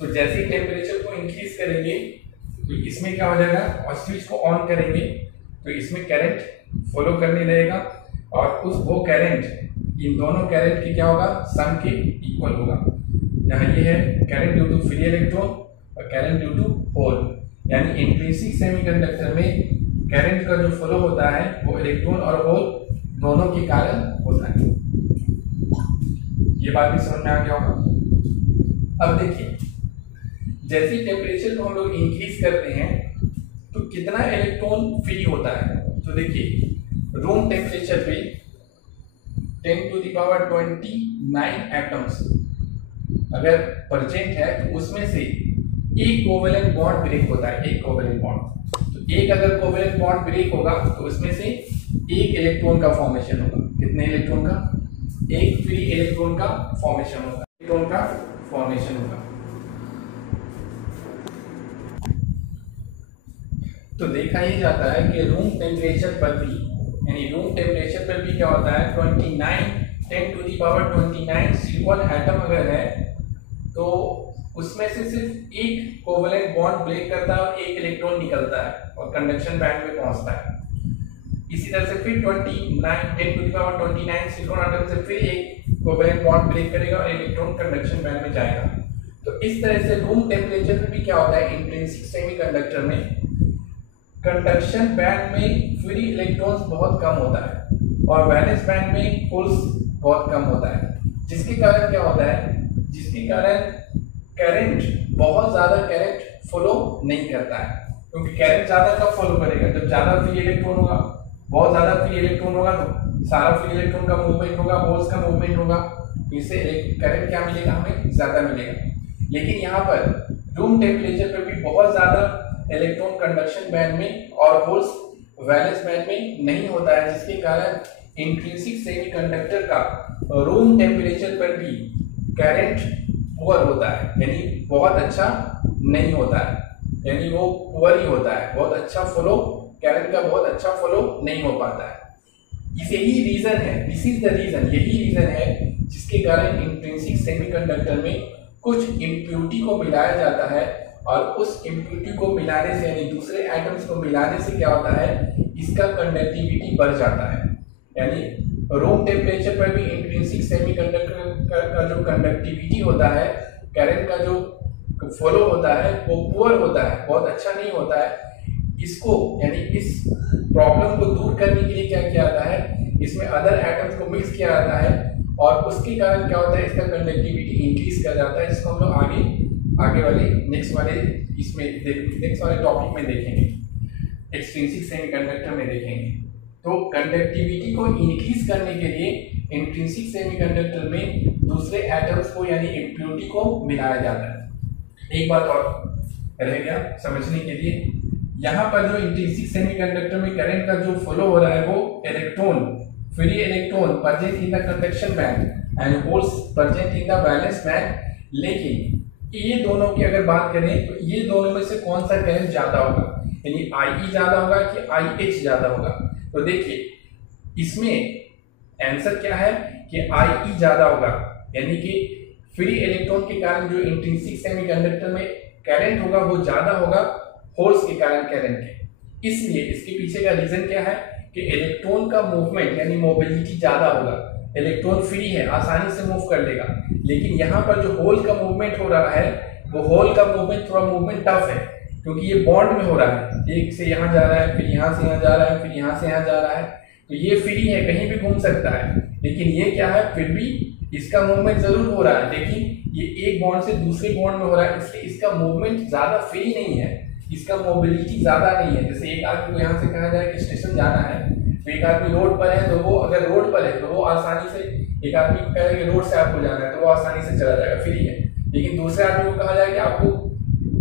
तो जैसे ही टेम्परेचर को इंक्रीज करेंगे तो इसमें क्या हो जाएगा, और स्विच को ऑन करेंगे तो इसमें करंट फॉलो करने लगेगा, और वो करंट इन दोनों करंट की क्या होगा, सम के इक्वल होगा। यहाँ ये है current due to free electron और करंट ड्यू टू होल। यानी इंट्रिंसिक सेमीकंडक्टर में करंट का जो फ्लो होता है वो इलेक्ट्रॉन और होल दोनों के कारण होता है। ये बात भी समझ में आ गया होगा। अब देखिए, जैसे टेम्परेचर को हम लोग इंक्रीज करते हैं तो कितना इलेक्ट्रॉन फ्री होता है। तो देखिए रूम टेम्परेचर पे 10⁻29 एटम्स अगर प्रेजेंट है तो उसमें से एक कोवेलेंट बॉन्ड ब्रेक होता है, एक कोवेलेंट बॉन्ड। तो एक अगर कोवेलेंट बॉन्ड ब्रेक होगा तो उसमें से एक इलेक्ट्रॉन का फॉर्मेशन होगा। कितने इलेक्ट्रॉन का, एक फ्री इलेक्ट्रॉन का फॉर्मेशन होगा, तो देखा ही जाता है कि रूम टेम्परेचर पर भी, यानी रूम टेम्परेचर पर भी क्या होता है, 10⁻29 सिलिकॉन एटम अगर है तो उसमें से सिर्फ एक कोवेलेंट बॉन्ड ब्रेक करता है और एक इलेक्ट्रॉन निकलता है और कंडक्शन बैंड में पहुंचता है। इसी तरह से फिर 10⁻29 सिलिकॉन एटम से फिर एक कोवेलेंट बॉन्ड ब्रेक करेगा और इलेक्ट्रॉन कंडक्शन बैंड में जाएगा। तो इस तरह से रूम टेम्परेचर पर भी क्या होता है, इंट्रिंसिक सेमीकंडक्टर में कंडक्शन बैंड में फ्री इलेक्ट्रॉन्स बहुत कम होता है और वैलेंस बैंड में होल्स बहुत कम होता है, जिसके कारण क्या होता है, जिसके कारण करंट बहुत ज्यादा करंट फ्लो नहीं करता है। क्योंकि करंट ज्यादा कब फ्लो करेगा, जब ज्यादा फ्री इलेक्ट्रॉन होगा, बहुत ज्यादा फ्री इलेक्ट्रॉन होगा तो सारा फ्री इलेक्ट्रॉन का मूवमेंट होगा, होल्स का मूवमेंट होगा, इससे करंट क्या मिलेगा, हमें ज्यादा मिलेगा। लेकिन यहाँ पर रूम टेम्परेचर पर भी बहुत ज्यादा इलेक्ट्रॉन कंडक्शन बैंड में और होल्स वैलेंस बैंड में नहीं होता है, जिसके कारण इंट्रिंसिक सेमीकंडक्टर का रूम टेम्परेचर पर भी करंट पुअर होता है, यानी बहुत अच्छा नहीं होता है, यानी वो पुअर ही होता है, बहुत अच्छा फ्लो, करंट का बहुत अच्छा फ्लो नहीं हो पाता है। यही रीजन है, दिस इज द रीजन, यही रीजन है जिसके कारण इंट्रिंसिक सेमीकंडक्टर में कुछ इम्प्यूरिटी को मिलाया जाता है और उस इम्प्यूरिटी को मिलाने से, यानी दूसरे एटम्स को मिलाने से क्या होता है, इसका कंडक्टिविटी बढ़ जाता है। यानी रूम टेम्परेचर पर भी इंट्रिंसिक सेमीकंडक्टर का जो कंडक्टिविटी होता है, करंट का जो फ्लो होता है वो पुअर होता है, बहुत अच्छा नहीं होता है। इसको यानी इस प्रॉब्लम को दूर करने के लिए क्या किया जाता है, इसमें अदर एटम्स को मिक्स किया जाता है और उसके कारण क्या होता है, इसका कंडक्टिविटी इंक्रीज कर जाता है, जिसको हम लोग आगे वाले नेक्स्ट वाले टॉपिक में देखेंगे, एक्सट्रिंसिक सेमीकंडक्टर में देखेंगे। तो कंडक्टिविटी को इंक्रीज करने के लिए इंट्रिंसिक सेमीकंडक्टर में दूसरे एटम्स को यानी इम्प्योरिटी को मिलाया जाता है। एक बात और रह गया समझने के लिए, यहाँ पर जो इंट्रिंसिक सेमीकंडक्टर में करंट का जो फ्लो हो रहा है वो electron, free electron present in the conduction band and holes present in the valence band. लेकिन ये दोनों की अगर बात करें तो ये दोनों में से कौन सा करंट ज्यादा होगा, यानी IE ज्यादा होगा कि IH ज्यादा होगा। तो देखिए इसमें आंसर क्या है कि IE ज्यादा होगा, यानी कि फ्री इलेक्ट्रॉन के कारण जो इंट्रिंसिक सेमीकंडक्टर में करंट होगा वो ज्यादा होगा होल्स के कारण करंट के। इसलिए इसके पीछे का रीजन क्या है कि इलेक्ट्रॉन का मूवमेंट यानी मोबिलिटी ज्यादा होगा। इलेक्ट्रॉन फ्री है, आसानी से मूव कर लेगा, लेकिन यहाँ पर जो होल का मूवमेंट हो रहा है वो होल का मूवमेंट थोड़ा मूवमेंट टफ है, क्योंकि ये बॉन्ड में हो रहा है, एक से यहाँ जा रहा है, फिर यहाँ से यहाँ जा रहा है, फिर यहाँ से यहाँ जा रहा है। तो ये फ्री है, कहीं भी घूम सकता है, लेकिन ये क्या है फिर भी इसका मूवमेंट जरूर हो रहा है, लेकिन ये एक बॉन्ड से दूसरे बॉन्ड में हो रहा है, इसलिए इसका मूवमेंट ज्यादा फ्री नहीं है, इसका मोबिलिटी ज्यादा नहीं है। जैसे एक आदमी को यहाँ से कहा जाए कि स्टेशन जाना है, तो एक आदमी रोड पर है, तो वो अगर रोड पर है तो वो आसानी से, एक आदमी को कहे कि रोड से आपको जाना है तो वो आसानी से चला जाएगा, फ्री है। लेकिन दूसरे आदमी को कहा जाए कि आपको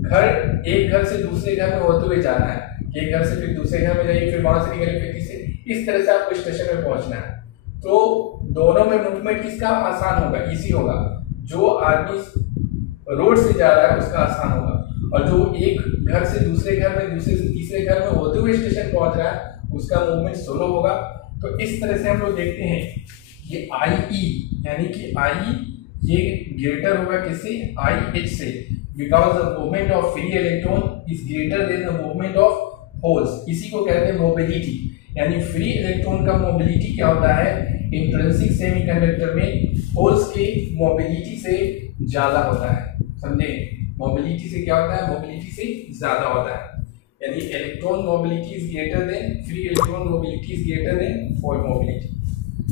एक घर से दूसरे घर में होते हुए जाना है, एक घर से फिर दूसरे घर में जाइए, फिर वहां से निकले, फिर तीसरे, इस तरह से आपको स्टेशन में पहुंचना है। तो दोनों में मूवमेंट किसका आसान होगा, इजी होगा, जो आदमी रोड से जा रहा है उसका आसान होगा, और जो एक घर से दूसरे घर में, दूसरे से तीसरे घर में होते हुए स्टेशन पहुंच रहा है उसका मूवमेंट स्लो होगा। तो इस तरह से हम लोग देखते हैं ये IE यानी कि IE ये ग्रेटर होगा किससे, IH से, because the movement of free electron is greater then the movement of holes. इसी को कहते हैं मोबिलिटी, यानी फ्री इलेक्ट्रॉन का मोबिलिटी क्या होता है इंट्रिंसिक सेमीकंडक्टर में होल्स के मोबिलिटी से ज्यादा होता है। समझे, मोबिलिटी से क्या होता है, मोबिलिटी से ज्यादा होता है, यानी electron mobility is greater than free electron mobility is greater than hole mobility.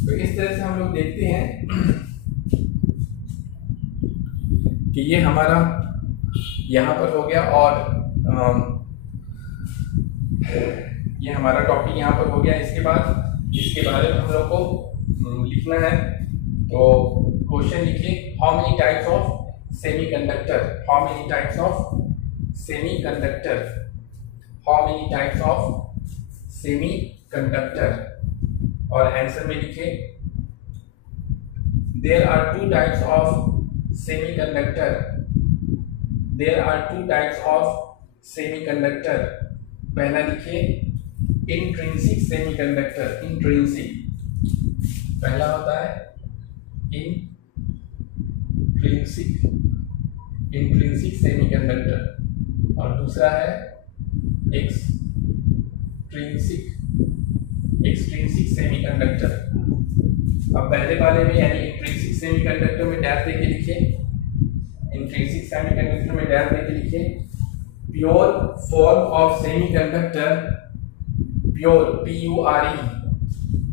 तो इस तरह से हम लोग देखते हैं कि ये हमारा यहाँ पर हो गया, और ये हमारा टॉपिक यहाँ पर हो गया। इसके बाद इसके बारे में हम लोग को लिखना है, तो क्वेश्चन लिखिए, how many types of semiconductor, how many types of semiconductor, how many types of semiconductor, और आंसर में लिखिए there are two types of semiconductor, there are two types of semiconductor. पहला लिखिए इंट्रिंसिक सेमीकंडक्टर, इंट्रिंसिक पहला होता है intrinsic, intrinsic semiconductor, और दूसरा है एक्सट्रिंसिक, एक्सट्रिंसिक सेमीकंडक्टर। अब पहले वाले में यानी इंट्रिंसिक सेमीकंडक्टर में डैश देके लिखिए, इंट्रिंसिक सेमीकंडक्टर में डैश देके लिखिए, pure form of semiconductor, pure PURE,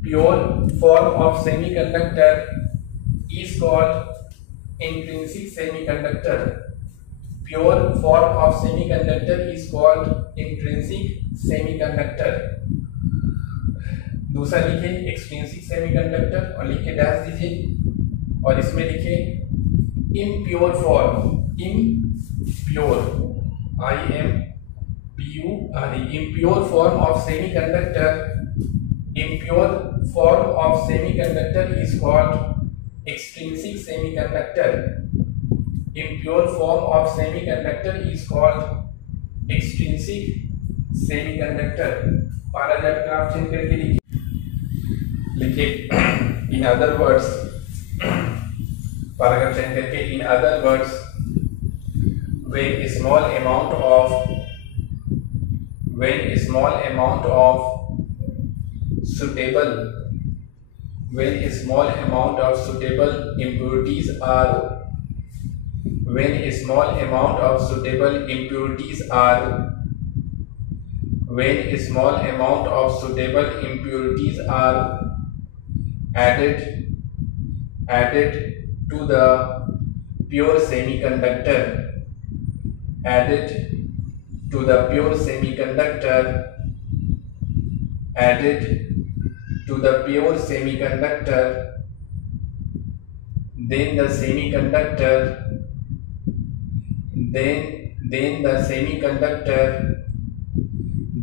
pure form of semiconductor is called intrinsic semiconductor, pure form of semiconductor is called intrinsic semiconductor. दूसरा लिखिए एक्सट्रिंसिक सेमीकंडक्टर और लिख के डैश दीजिए, और इसमें लिखिए impure form, impure IMPURE, impure form of semiconductor, impure form of semiconductor is called extrinsic semiconductor, impure form of semiconductor is called extrinsic semiconductor। Paragraph graph change करके लिखिए in other words, paragraph change करके in other words, when a small amount of suitable, when a small amount of suitable impurities are, when a small amount of suitable impurities are, when a small amount of suitable impurities are added added to the pure semiconductor, added to the pure semiconductor, added to the pure semiconductor, then the semiconductor, then the semiconductor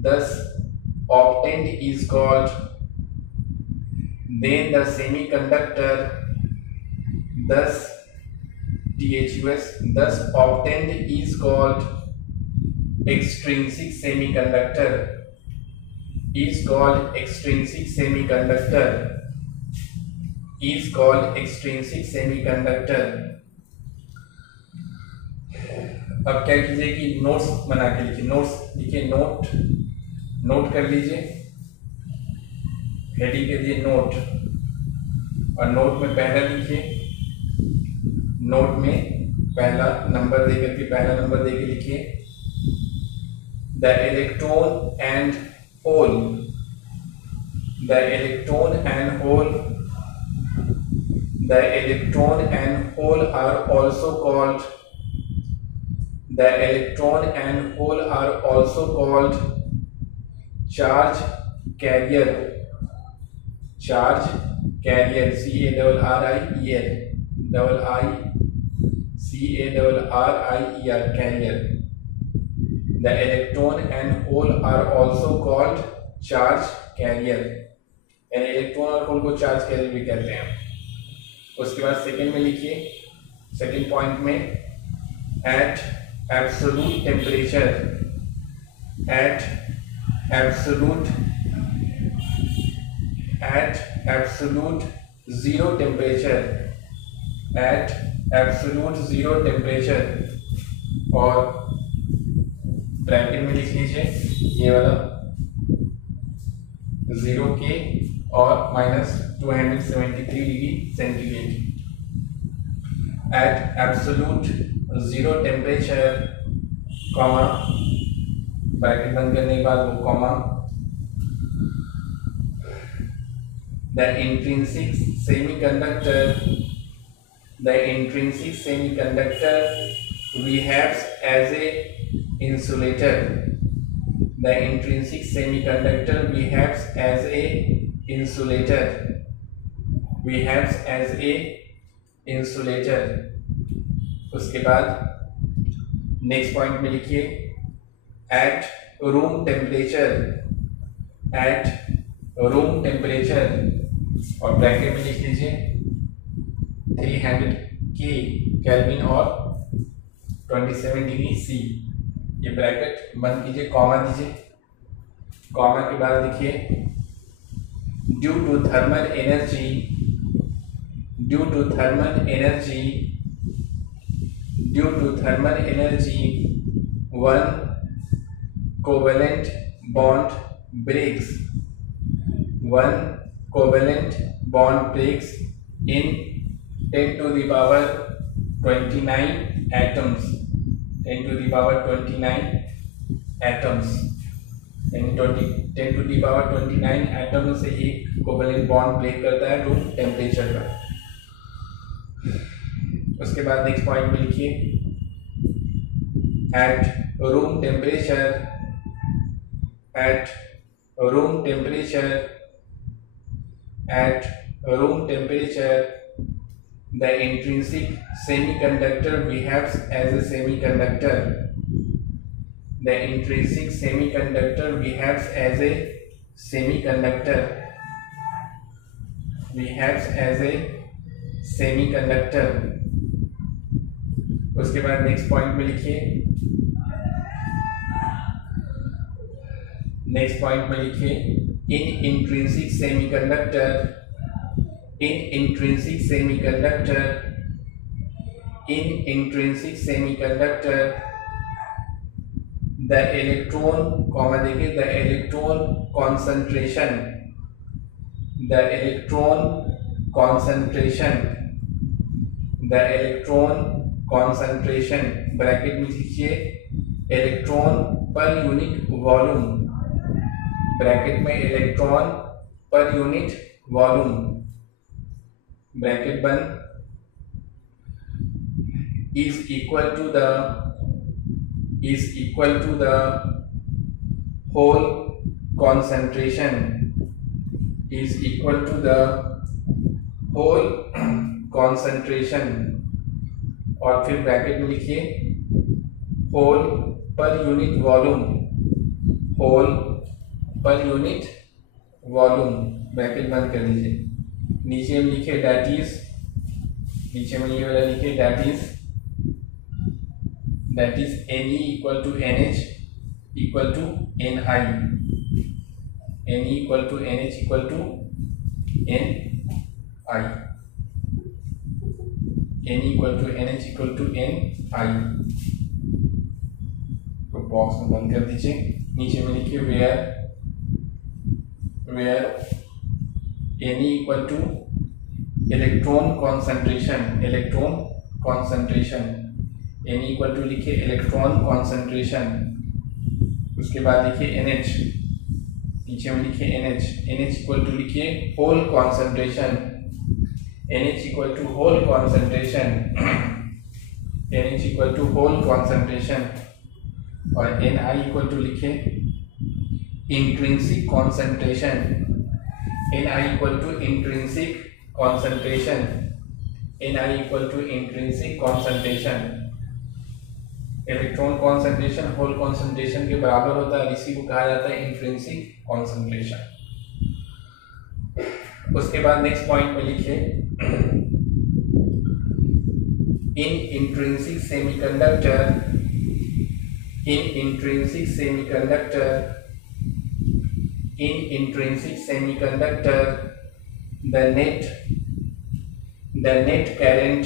thus obtained is called, then the semiconductor thus thus obtained is called extrinsic semiconductor, is called extrinsic semiconductor, is called extrinsic semiconductor. अब क्या कीजिए कि notes बना के लिखिए, notes लिखिए, note कर लीजिए, हेडिंग के लिए नोट, और नोट में पहला लिखिए, नोट में पहला नंबर देकर लिखिए the electron and hole, the electron and hole, the electron and hole are also called, the electron and hole are also called charge carrier, charge carrier, C-A-R-R-I-E-R, C-A-R-R-I-E-R, carrier. The electron and hole are also called charge carrier, यानी electron और whole को charge carrier भी कहते हैं। उसके बाद second में लिखिए, सेकेंड पॉइंट में at absolute temperature, at absolute zero temperature, at absolute zero temperature, और ब्रैकेट में लिख लीजिए ये वाला 0K और -273 degree centigrade. At absolute zero temperature, comma, bracket बंद करने के बाद वो comma, the intrinsic semiconductor behaves as a insulator, the intrinsic semiconductor behaves as a insulator, behaves as a insulator। उसके बाद नेक्स्ट पॉइंट में लिखिए at room temperature, at room temperature, और ब्रैकेट में लिख लीजिए 300 केल्विन और 27 डिग्री सी। ये ब्रैकेट बंद कीजिए, कॉमा दीजिए, कॉमा के बाद लिखिए due to thermal energy, due to thermal energy one covalent bond breaks, one covalent bond breaks in 10 to the power 29 atoms, 10 to the power 29 atoms, 10 to the power 29 atom से एक covalent bond break करता है room temperature पर। उसके बाद next point में लिखिए at room temperature, at room temperature, at room temperature the intrinsic semiconductor behaves as a semiconductor, the intrinsic semiconductor behaves as a semiconductor, behaves as a semiconductor। उसके बाद next point में लिखिए, next point में लिखिए in intrinsic semiconductor, in intrinsic semiconductor, in intrinsic semiconductor the electron, comma देखिए the electron concentration, the electron concentration, the electron concentration, bracket में लिखिए electron per unit volume, bracket में electron per unit volume, bracket बंद, is equal to the whole concentration, is equal to the whole concentration, और फिर bracket में लिखिए hole per unit volume, hole per unit volume, bracket बंद कर दीजिए। नीचे में लिखिए दैट इज, नीचे में ये वाला लिखिए that is Ne equal to NH equal to Ni, Ne equal to NH equal to Ni, Ne equal to NH equal to Ni, तो बॉक्स में बंद कर दीजिए। नीचे में लिखिए where Ne equal to electron concentration, electron concentration, N equal to लिखिए electron concentration, उसके बाद लिखिए NH, नीचे में लिखिए NH, NH इक्वल टू लिखिए hole concentration, NH equal to hole concentration, NH equal to hole concentration, और Ni इक्वल टू लिखिए intrinsic concentration, Ni equal to intrinsic concentration, Ni equal to intrinsic concentration. Electron concentration whole concentration के बराबर होता है, इसी को कहा जाता है इंट्रिंसिक कॉन्सेंट्रेशन। उसके बाद नेक्स्ट पॉइंट में लिखिए in intrinsic semiconductor, in intrinsic semiconductor, in intrinsic semiconductor the net current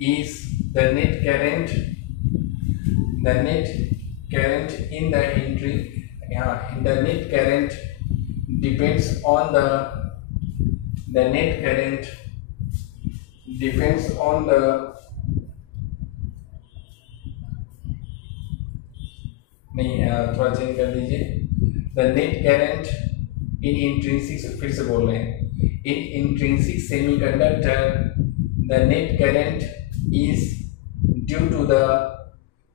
is the net current in the the net current depends on the net current depends on the नहीं थोड़ा change कर दीजिए। The net current in intrinsic, फिर से बोल रहे हैं, in intrinsic semiconductor the net current is due to the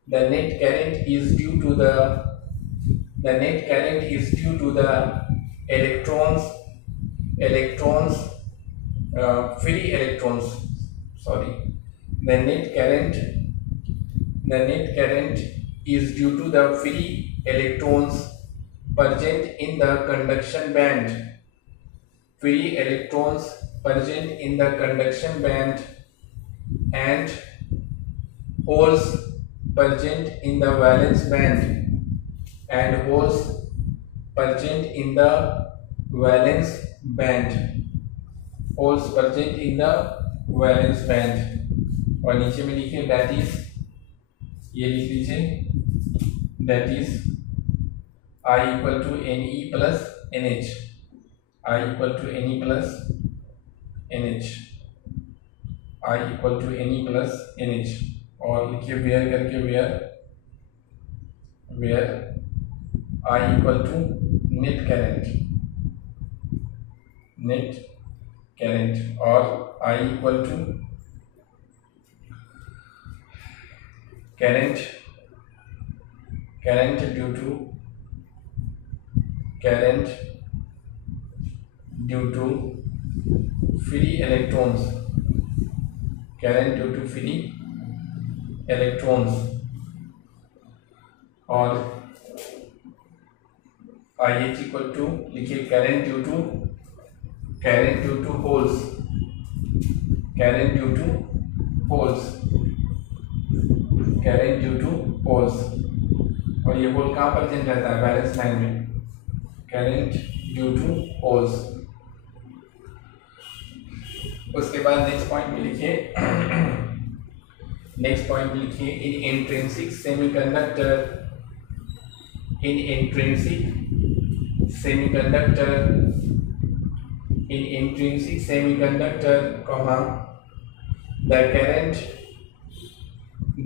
net current is due to the electrons free electrons, sorry, the net current is due to the free electrons present in the conduction band, free electrons present in the conduction band and holes present in the valence band, and holes present in the valence band, holes present in the valence band। और नीचे में लिखिए that is, ये लिख लीजिए that is I equal to Ne plus NH, I equal to Ne plus NH, I equal to Ne plus NH, और लिखिए where करके where I equal to net current, और I equal to current due to free electrons, और IH equal to लिखिए current due to holes, और ये whole कहाँ present रहता है, बैलेंस लाइन में, करंट ड्यू टू होल्स। उसके बाद नेक्स्ट पॉइंट में लिखिए in intrinsic semiconductor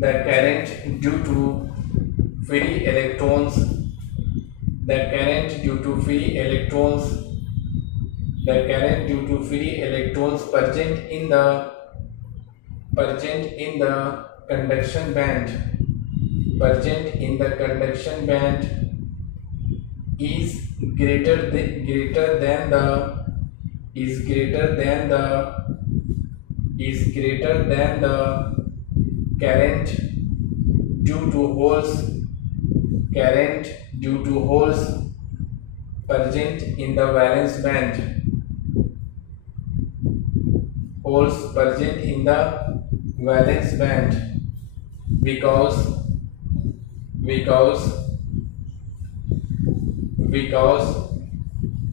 the current due to free electrons the current due to free electrons present in the conduction band is greater than the current due to holes present in the valence band. Because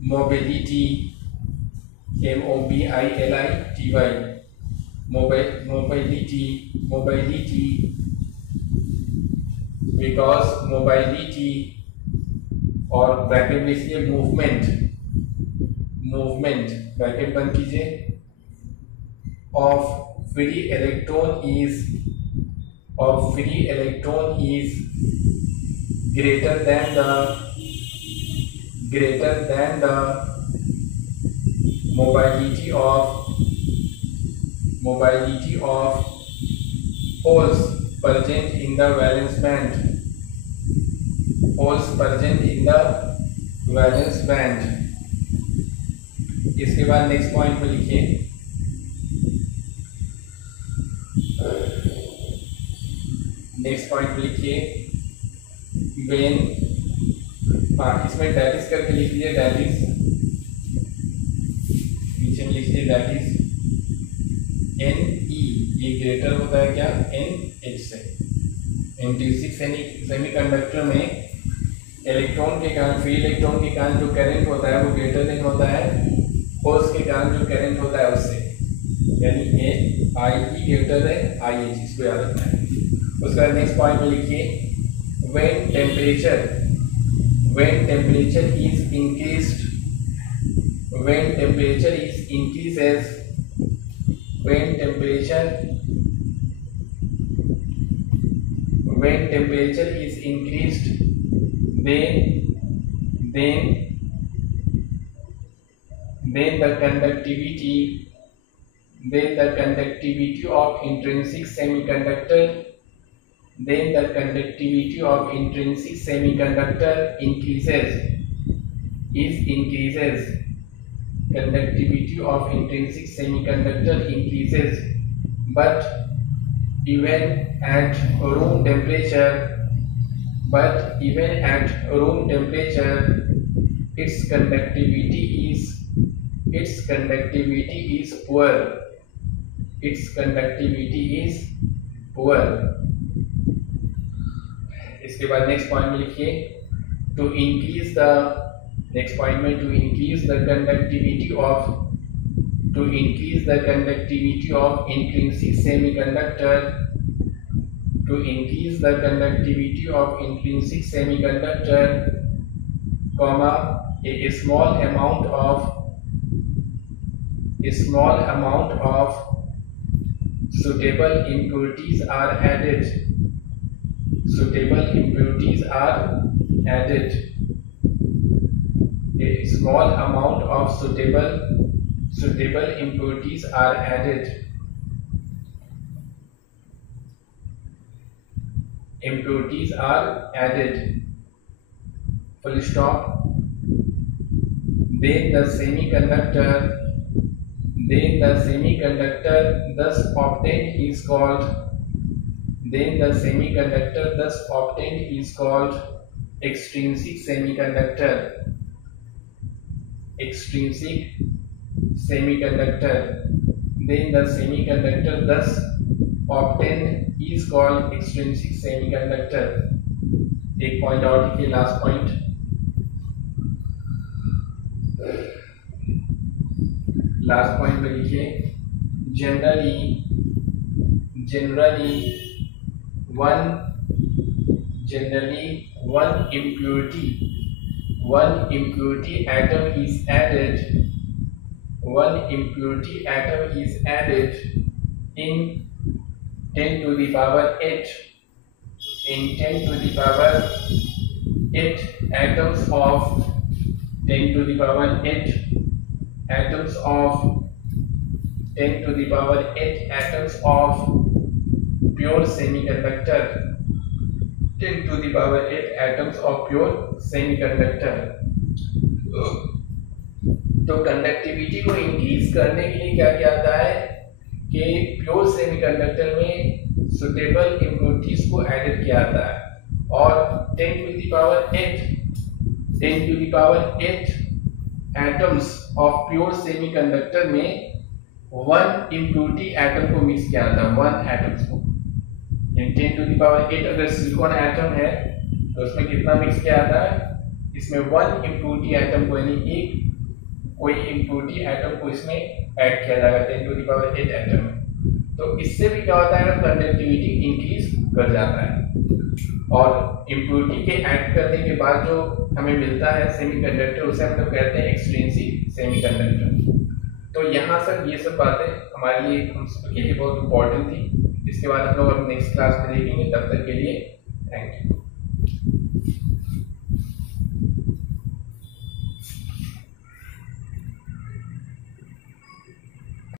mobility, mobility और bracket में इसलिए movement bracket बंद कीजिए of free electron is greater than the mobility of holes present in the valence band. इसके बाद next point में लिखिए when इसमें that is करके लिख लीजिए नीचे में लिख लीजिए that is Ne, ये ग्रेटर होता है क्या NH से। इंट्रिंसिक सेमीकंडक्टर में इलेक्ट्रॉन के कारण फ्री इलेक्ट्रॉन के कारण जो करंट होता है वो ग्रेटर देन होता है होल्स के कारण जो करंट होता है उससे, यानी IE ग्रेटर है IH, इसको याद रखना है। उसका नेक्स्ट पॉइंट में लिखिए when temperature is increased when temperature increases then the conductivity of intrinsic semiconductor increases. Conductivity of intrinsic semiconductor increases, but even at room temperature, its conductivity is poor. इसके बाद next point में लिखिए to increase the conductivity of intrinsic semiconductor, comma, a small amount of suitable impurities are added. A small amount of suitable impurities are added. Full stop. Then the semiconductor thus obtained is called extrinsic semiconductor. Then the semiconductor thus obtained is called extrinsic semiconductor. एक point और लिखिए, last point. में लिखिए generally one impurity atom is added in 10 to the power 8 8 atoms of 10 to the power 8 atoms of 10 to the power 8 atoms of pure semiconductor, 10 to the power 8 atoms of pure semiconductor। तो conductivity को increase करने के लिए क्या किया जाता है कि प्योर सेमीकंडक्टर में सुटेबल इम्प्योरिटीज को एडेड किया जाता है और 10 to the power 8 atoms of pure semiconductor में 1 इम्प्योरिटी एटम को मिक्स किया जाता है, 1 एटम्स को। 10 to the power 8 अगर सिलिकॉन एटम है तो उसमें कितना मिक्स किया जाता है, इसमें 1 इम्प्योरिटी एटम को, यानी एक कोई इम्प्योरिटी एटम को इसमें ऐड किया जाएगा 10 to the power 8 एटम। तो इससे भी क्या होता है, कंडक्टिविटी इंक्रीज कर जाता है और इम्प्योरिटी के ऐड करने के बाद जो हमें मिलता है सेमीकंडक्टर, उसे हम लोग कहते हैं एक्सट्रिंसिक सेमीकंडक्टर। तो यहाँ सर ये सब बातें हमारे लिए, हम सबके लिए बहुत इंपॉर्टेंट थी। इसके बाद हम लोग अब नेक्स्ट क्लास में देखेंगे। तब तक के लिए थैंक यू।